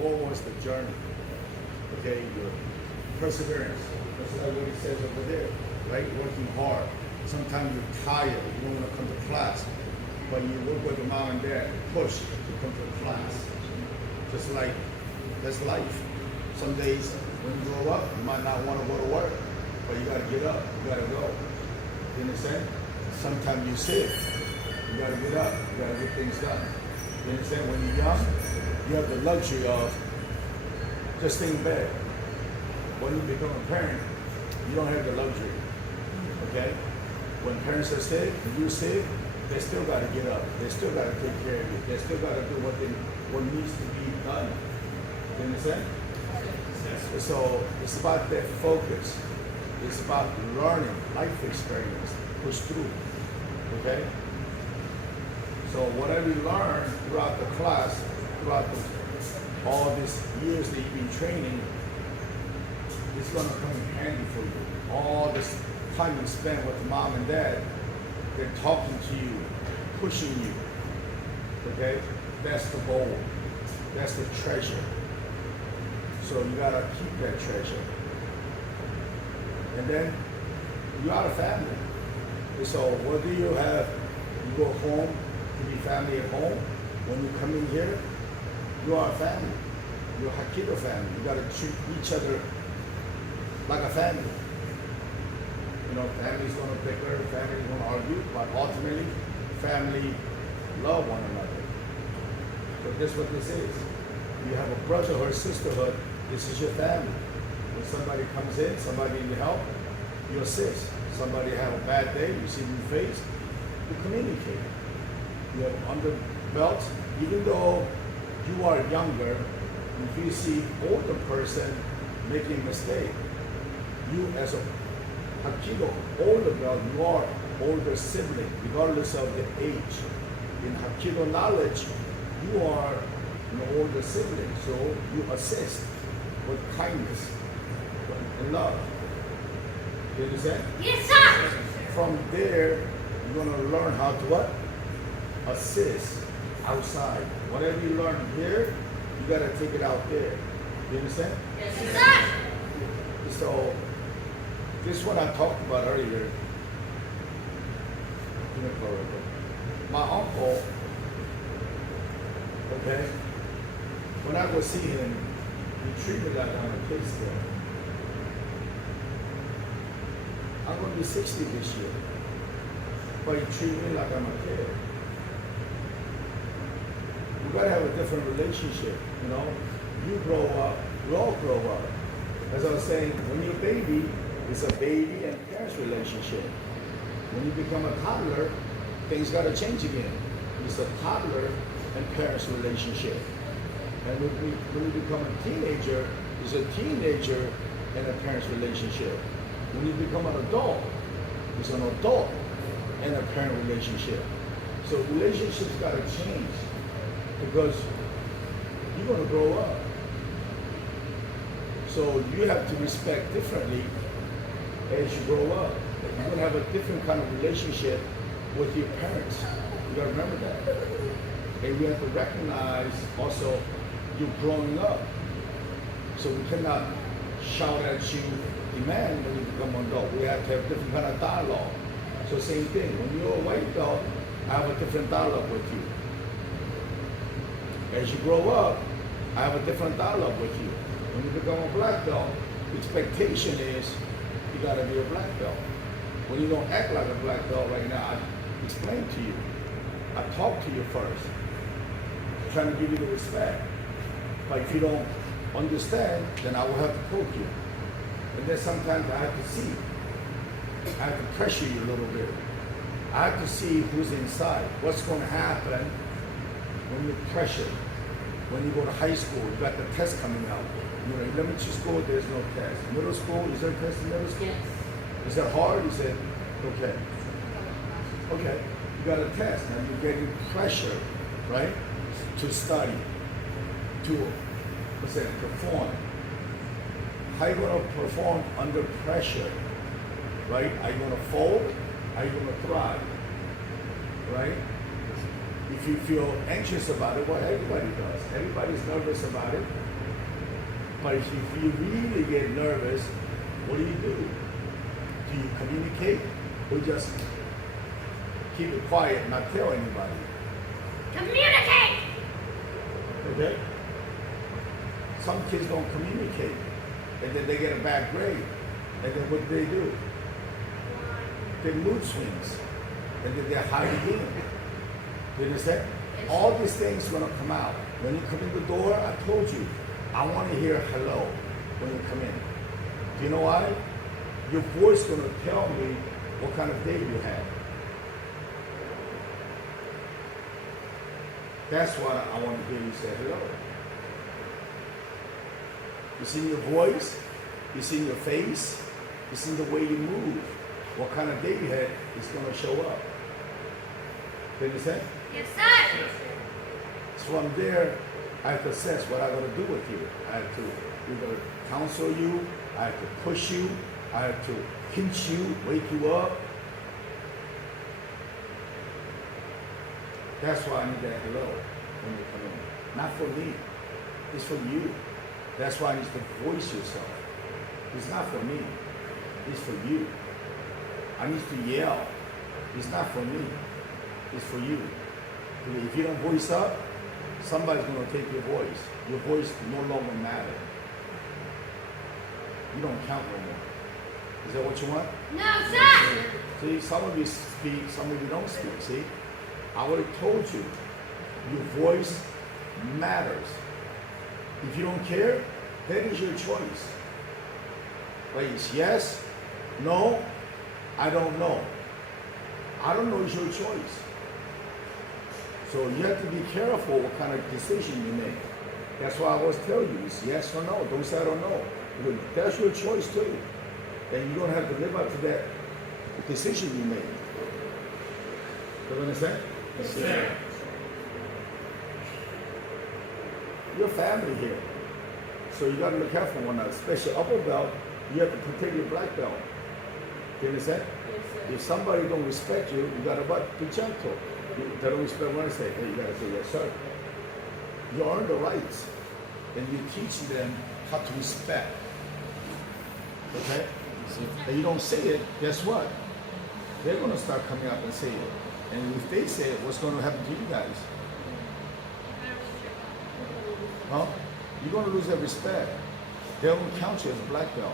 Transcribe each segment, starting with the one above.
goal was the journey. Okay, your perseverance. That's like what he says over there, right? Working hard. Sometimes you're tired, you don't want to come to class, but you work with your mom and dad, push to come to class. Just like that's life. Some days when you grow up, you might not want to go to work, but you got to get up, you got to go. You understand? Sometimes you're sick, you got to get up, you got to get things done. You understand? When you're young, you have the luxury of just staying in bed. When you become a parent, you don't have the luxury. Okay? When parents are sick, and you're sick, they still got to get up. They still got to take care of you. They still got to do what needs to be done. You understand? Yes. So it's about that focus. It's about learning, life experience, push through. Okay? So whatever you learn throughout the class, throughout all these years that you've been training, it's going to come in handy for you. All this time you spend with mom and dad, they're talking to you, pushing you. Okay? That's the goal. That's the treasure. So you got to keep that treasure. And then you are a family. And so whether you go home to be family at home, when you come in here, you are a family. You're a Hapkido family. You got to treat each other like a family. You know, family's going to bicker, family's going to argue, but ultimately, family love one another. So this is what this is. You have a brotherhood, sisterhood, this is your family. When somebody comes in, somebody need help, you assist. Somebody have a bad day, you see them face, you communicate. You have under belt, even though you are younger, if you see older person making a mistake, you as a Hapkido older belt, you are older sibling, regardless of the age. In Hapkido knowledge, you are an older sibling, so you assist with kindness and love. You understand? Yes, sir. From there, you're going to learn how to what? Assist outside. Whatever you learn here, you got to take it out there. You understand? Yes, sir. So, this one I talked about earlier. My uncle, okay, when I go see him, he treated me like I'm a kid still. I'm going to be 60 this year, but he treated me like I'm a kid. We got to have a different relationship, you know. You grow up, we all grow up. As I was saying, when you're a baby, it's a baby and parents relationship. When you become a toddler, things got to change again. It's a toddler and parents relationship. And when you become a teenager, it's a teenager and a parents relationship. When you become an adult, it's an adult and a parent relationship. So relationships got to change because you're going to grow up. So you have to respect differently as you grow up. You're going to have a different kind of relationship with your parents. You got to remember that. And we have to recognize also you're growing up. So we cannot shout at you, demand when you become an adult. We have to have different kind of dialogue. So same thing. When you're a white belt, I have a different dialogue with you. As you grow up, I have a different dialogue with you. When you become a black belt, the expectation is you gotta be a black belt. When you don't act like a black belt right now, I explain to you. I talk to you first. I'm trying to give you the respect. But if you don't understand, then I will have to poke you. And then sometimes I have to see. I have to pressure you a little bit. I have to see who's inside. What's going to happen when you're pressured. When you go to high school, you got the test coming out. You know, elementary school, there's no test. Middle school, is there a test in middle school? Yes. Is that hard? He said, okay. Okay, you got a test. Now you're getting pressure, right? To study, to, perform. How are you going to perform under pressure, right? Are you going to fold? Are you going to thrive, right? if you feel anxious about it, well, everybody does. Everybody's nervous about it. But if you really get nervous, what do? Do you communicate or just keep it quiet and not tell anybody? Communicate! Okay? Some kids don't communicate, and then they get a bad grade. And then what do? They mood swings, and then they hide again. You understand? All these things are gonna come out. When you come in the door, I told you, I want to hear hello when you come in. Do you know why? Your voice is gonna tell me what kind of day you had. That's why I want to hear you say hello. You see your voice, you see your face, you see the way you move. What kind of day you had is going to show up. Do you understand? Yes, sir. So from there, I have to assess what I'm going to do with you. I have to either counsel you, I have to push you, I have to pinch you, wake you up. That's why I need that hello when you come in. Not for me. It's for you. That's why I need to voice yourself. It's not for me. It's for you. I need to yell. It's not for me. It's for you. If you don't voice up, somebody's going to take your voice. Your voice no longer matters. You don't count no more. Is that what you want? No, sir. See, some of you speak, some of you don't speak. See? I already told you, your voice matters. If you don't care, that is your choice. Like it's yes, no, I don't know. I don't know is your choice. So you have to be careful what kind of decision you make. That's why I always tell you, it's yes or no. Don't say I don't know. Because that's your choice too. And you don't have to live up to that decision you made. You understand? Yes, sir. You're family here. So you got to look out for one another. Especially upper belt, you have to protect your black belt. You understand? Yes, sir. If somebody don't respect you, you got to what? Be gentle. They don't respect what I say. Hey, you got to say, yes, sir. You earn the rights. And you teach them how to respect. Okay? And you don't say it, guess what? They're going to start coming up and say it. And if they say it, what's going to happen to you guys? Huh? You're going to lose their respect. They don't count you as a black belt.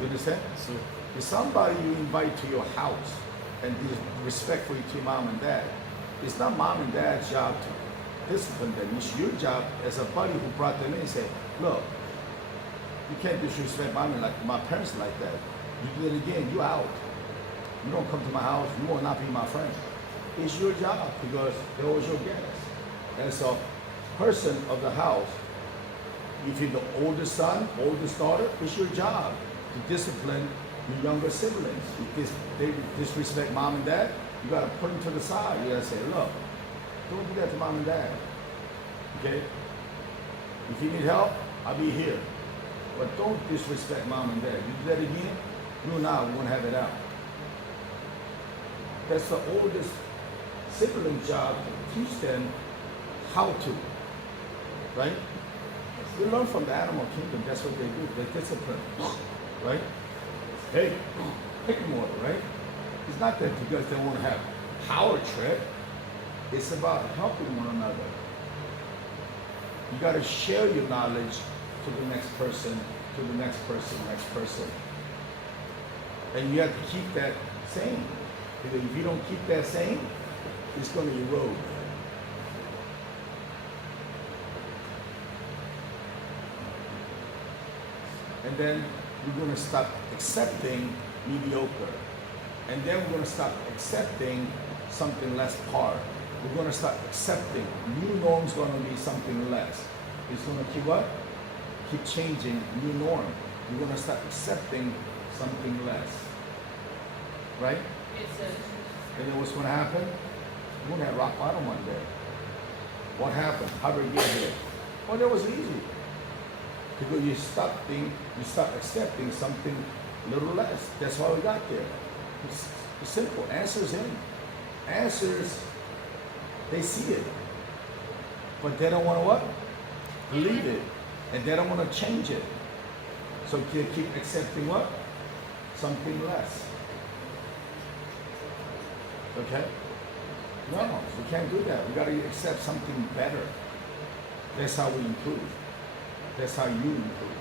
You understand? So if somebody you invite to your house and be respectful to your mom and dad, it's not mom and dad's job to discipline them. It's your job as a buddy who brought them in and say, look, you can't disrespect mommy like my parents like that. You do it again, you out. You don't come to my house, you will not be my friend. It's your job because they was your guest. As a person of the house, if you're the oldest son, oldest daughter, it's your job to discipline your younger siblings. If they disrespect mom and dad, you gotta put them to the side. You gotta say, look, don't do that to mom and dad. Okay? If you need help, I'll be here. But don't disrespect mom and dad. You do that again, you and I won't have it out. That's the oldest sibling job to teach them how to. Right? We learn from the animal kingdom, that's what they do. They discipline. Right? Hey, pick them water, right? It's not that because they want to have power trip. It's about helping one another. You got to share your knowledge to the next person, to the next person, next person. And you have to keep that same. Because if you don't keep that same, it's going to erode. And then we're going to stop accepting mediocre. And then we're going to stop accepting something less hard. We're going to start accepting new norm's going to be something less. It's going to keep what? Keep changing, new norm. We're going to start accepting something less. Right? Yes, sir. And then what's going to happen? We're going to have rock bottom one day. What happened? How did we get here? Well, that was easy. Because you stop accepting something a little less. That's why we got there. It's simple. Answers in. Answers They see it. But they don't want to what? Believe it. And they don't want to change it. So they keep accepting what? Something less. Okay? No, we can't do that. We got to accept something better. That's how we improve. That's how you improve.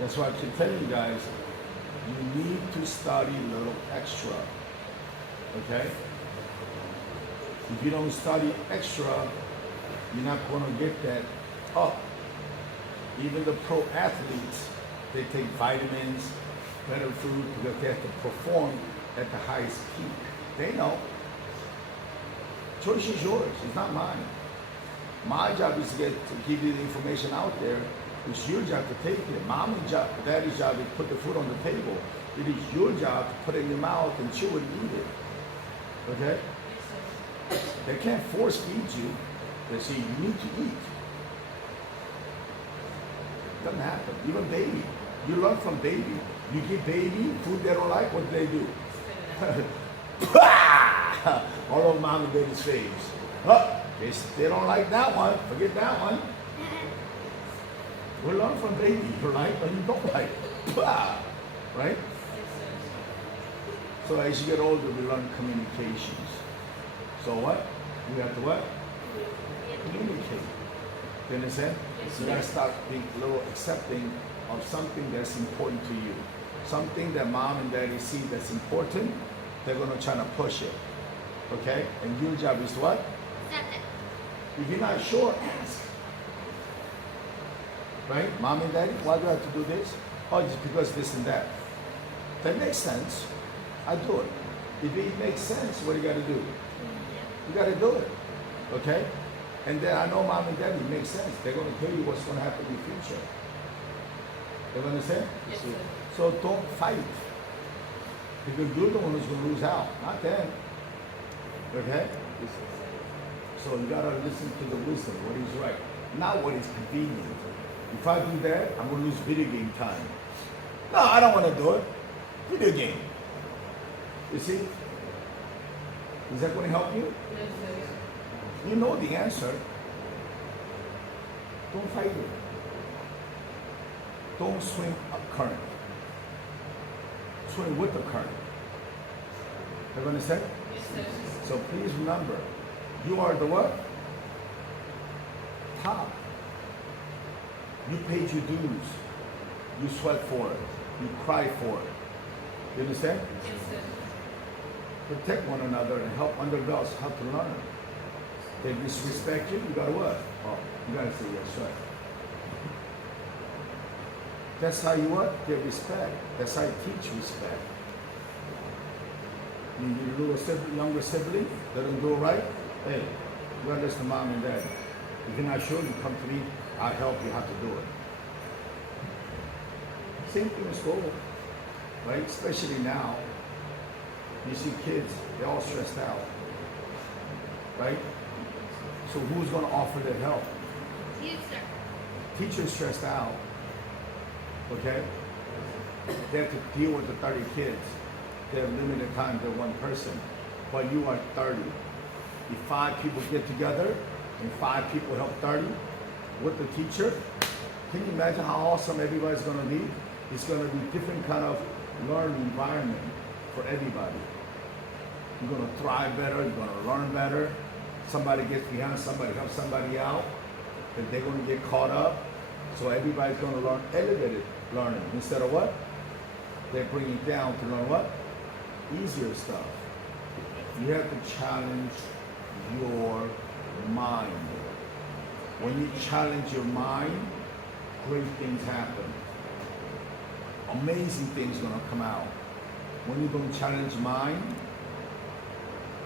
That's why I keep telling you guys, you need to study a little extra. Okay? If you don't study extra, you're not going to get that up. Even the pro athletes, they take vitamins, better food, because they have to perform at the highest peak. They know. Choice is yours. It's not mine. My job is to give you the information out there. It's your job to take it. Mommy's job, daddy's job is to put the food on the table. It is your job to put it in your mouth and chew it and eat it. Okay? They can't force feed you. They say you need to eat. It doesn't happen. Even baby. You learn from baby. You give baby food they don't like, what do they do? All over mom and daddy's face. Oh, they don't like that one. Forget that one. We learn from baby. You like or you don't like. Right? So as you get older, we learn communications. So what? We have to what? Communicate. You understand? So you gotta start being a little accepting of something that's important to you. Something that mom and daddy see that's important, they're gonna try to push it. Okay? And your job is what? If you're not sure, ask. Right? Mom and daddy, why do I have to do this? Oh, it's because this and that. That makes sense. I do it. If it makes sense, what do you gotta do? You gotta do it. Okay? And then I know mom and daddy, it makes sense. They're gonna tell you what's gonna happen in the future. You understand? Yes, sir. So don't fight. Because you're the one who's gonna lose out, not them. Okay? So you gotta listen to the wisdom, what is right, not what is convenient. If I do that, I'm gonna lose video game time. No, I don't wanna do it. Video game. You see? Is that gonna help you? Yes, sir. You know the answer. Don't fight it. Don't swim up current. Swim with the current. You understand? Yes, sir. So please remember, you are the what? Top. You paid your dues. You sweat for it. You cry for it. You understand? Yes, sir. Protect one another and help underdogs how to learn. They disrespect you, you gotta what? Oh, you gotta say yes, right. That's how you what? Get respect. That's how you teach respect. You need a little sibling, younger sibling, let them do it right. Hey, you gotta listen to mom and dad. If you're not sure, you come to me, I'll help you how to do it. Same thing in school, right? Especially now. You see kids, they're all stressed out, right? So who's gonna offer their help? Yes, sir. Teacher's stressed out, okay? They have to deal with the 30 kids. They have limited time, they're one person. But you are 30. If 5 people get together and 5 people help 30 with the teacher, can you imagine how awesome everybody's gonna be? It's gonna be different kind of learning environment for everybody. You're gonna thrive better, you're gonna learn better. Somebody gets behind somebody, helps somebody out, and they're gonna get caught up. So everybody's gonna learn elevated learning instead of what? They bring you down to learn what? Easier stuff. You have to challenge your mind. When you challenge your mind, great things happen. Amazing things gonna come out. When you don't challenge mind,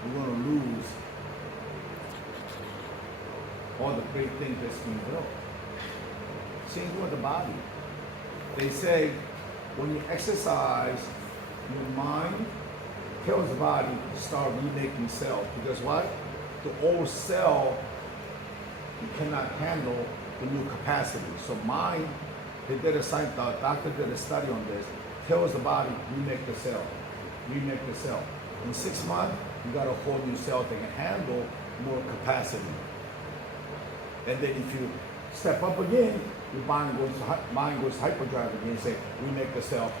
you're gonna lose all the great things that's been built. Same thing with the body. They say when you exercise, your mind tells the body to start remaking cells. Because what? The old cell, you cannot handle the new capacity. So mind, they did a science, the doctor did a study on this, tells the body, remake the cell. Remake the cell. In 6 months, You got a whole new cell that can handle more capacity. And then if you step up again, your mind goes hyperdrive again and say, we make the cell.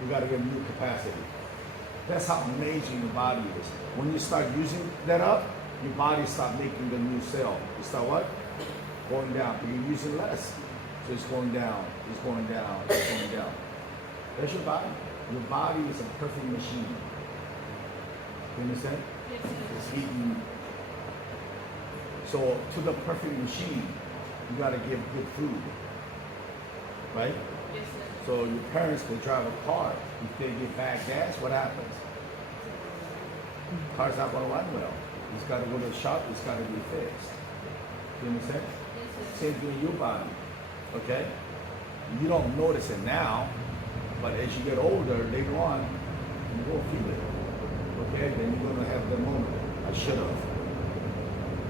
You got to get new capacity. That's how amazing your body is. When you start using that up, your body start making the new cell. You start what? Going down. But you're using less. So it's going down, it's going down, it's going down. That's your body. Your body is a perfect machine. You understand? Yes, sir. It's eating. So to the perfect machine, you gotta give good food. Right? Yes, sir. So your parents could drive a car. If they get bad gas, what happens? Car's not gonna run well. It's gotta go to the shop, it's gotta be fixed. You understand? Yes, sir. Same thing in your body. Okay? You don't notice it now, but as you get older, later on, you will feel it. Okay? Then you're gonna have the moment. I should have.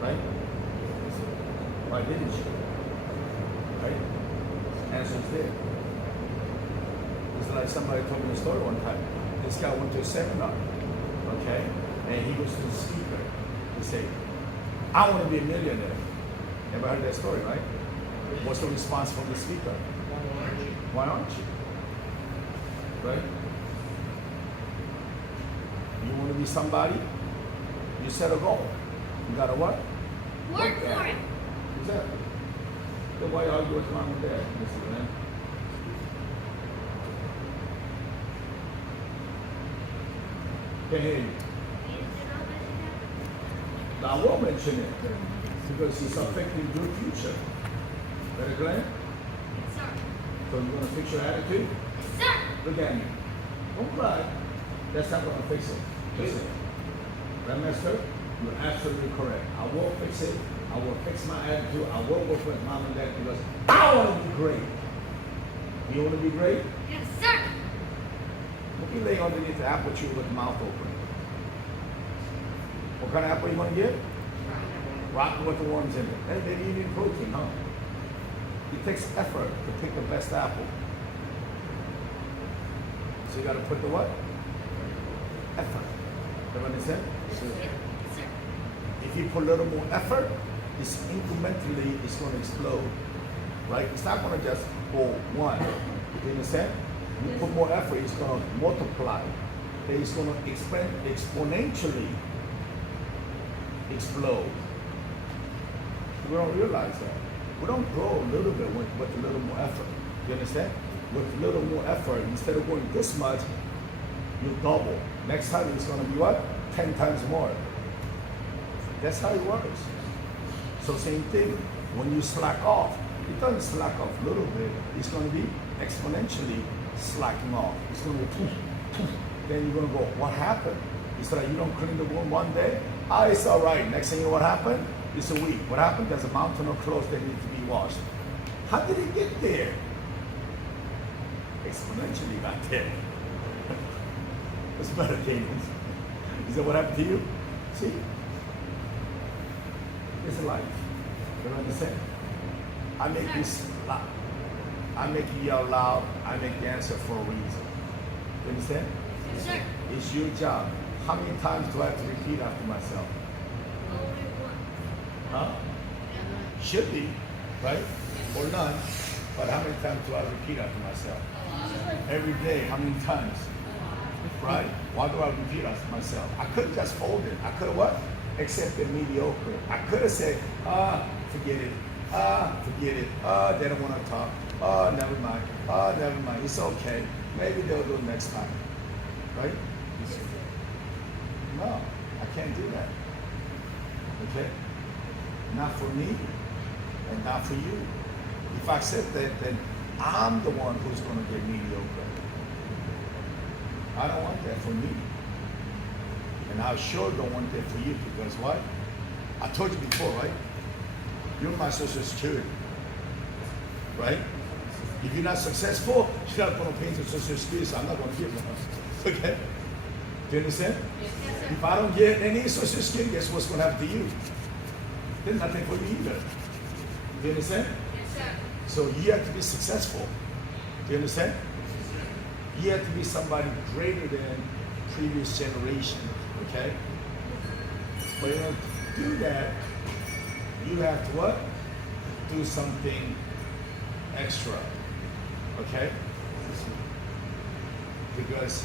Right? Why didn't you? Right? Answer's there. It's like somebody told me a story one time. This guy went to a seminar, okay? And he was to the speaker. He said, I want to be a millionaire. Ever heard that story, right? What's the response from the speaker? Why aren't you? Right? You want to be somebody? You set a goal. You gotta what? Work at for it. Exactly. Then why argue with mom and dad, Mr. Man? Can't hear you. Now, I will mention it because it's affecting your future. Better, Glenn? Yes, sir. So you're gonna fix your attitude? Yes, sir. Look at me. Don't cry. That's not gonna fix it. Just it. Right, Master? You're absolutely correct. I will fix it. I will fix my attitude. I will work with mom and dad because I want to be great. You want to be great? Yes, sir. Look, you lay underneath the apple tree with the mouth open. What kind of apple you want to get? Rotten with the worms in it. Hey, maybe you need protein, huh? It takes effort to pick the best apple. So you got to put the what? Effort. You understand? Yes, sir. If you put a little more effort, it's incrementally, it's going to explode, right? It's not going to just go one. You understand? You put more effort, it's going to multiply. Then it's going to exponentially explode. We don't realize that. We don't grow a little bit with a little more effort. You understand? With a little more effort, instead of going this much, you double. Next time it's going to be what? 10 times more. That's how it works. So same thing, when you slack off, it doesn't slack off a little bit, it's going to be exponentially slacking off. It's going to be poof, poof. Then you're going to go, what happened? It's like you don't clean the room one day, it's all right. Next thing you know what happened? It's a week. What happened? There's a mountain of clothes that need to be washed. How did it get there? Exponentially got there. It's better things. Is that what happened to you? See? It's life. You understand? I make this loud. I make you yell loud. I make the answer for a reason. You understand? Yes, sir. It's your job. How many times do I have to repeat after myself? Only one. Huh? Should be, right? Or none. But how many times do I repeat after myself? Every day. How many times? Right? Why do I repeat after myself? I could have just folded it. I could have what? Accepted mediocre. I could have said, forget it. Forget it. They don't want to talk. Never mind. Never mind. It's okay. Maybe they'll do it next time. Right? No, I can't do that. Okay? Not for me and not for you. If I accept that, then I'm the one who's going to get mediocre. I don't want that for me. And I sure don't want that for you because what? I told you before, right? You're my social security. Right? If you're not successful, you're not going to pay into social security, so I'm not going to give one. Okay? Do you understand? Yes, sir. If I don't get any social security, guess what's going to happen to you? There's nothing for you either. Do you understand? Yes, sir. So you have to be successful. Do you understand? You have to be somebody greater than previous generation, okay? But in order to do that, you have to what? Do something extra. Okay? Because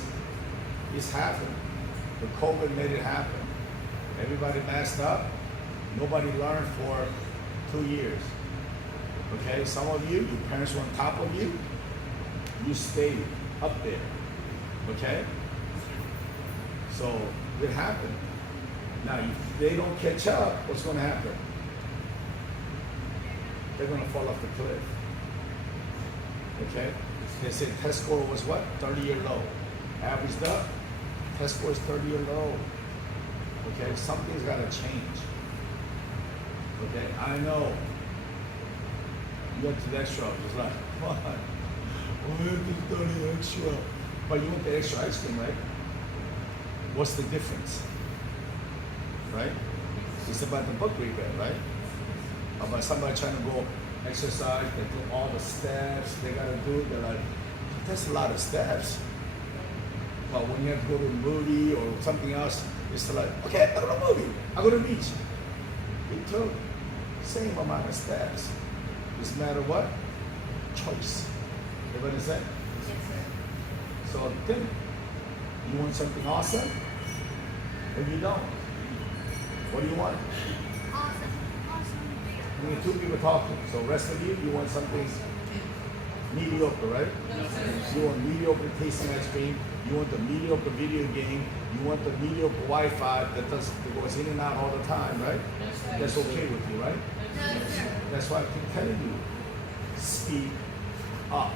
it's happened. The COVID made it happen. Everybody messed up. Nobody learned for 2 years. Okay? Some of you, your parents were on top of you. You stayed up there. Okay? So it happened. Now, if they don't catch up, what's going to happen? They're going to fall off the cliff. Okay? They say test score was what? 30-year low. Averaged up, test score is 30-year low. Okay? Something's got to change. Okay? I know. You went to the extra. It's like, what? I went to study extra. But you went to extra ice cream, right? What's the difference? Right? It's about the book we read, right? About somebody trying to go exercise, they do all the steps they gotta do. They're like, that's a lot of steps. But when you have to go to a movie or something else, it's like, okay, I go to a movie, I go to the beach. It took same amount of steps. It's a matter of what? Choice. You understand? Yes, sir. So think, you want something awesome? Or you don't? What do you want? Awesome. I mean, two people talking. So rest of you want something mediocre, right? You want mediocre tasting ice cream. You want the mediocre video game. You want the mediocre Wi-Fi that goes in and out all the time, right? That's okay with you, right? No, sir. That's why I keep telling you, speak up.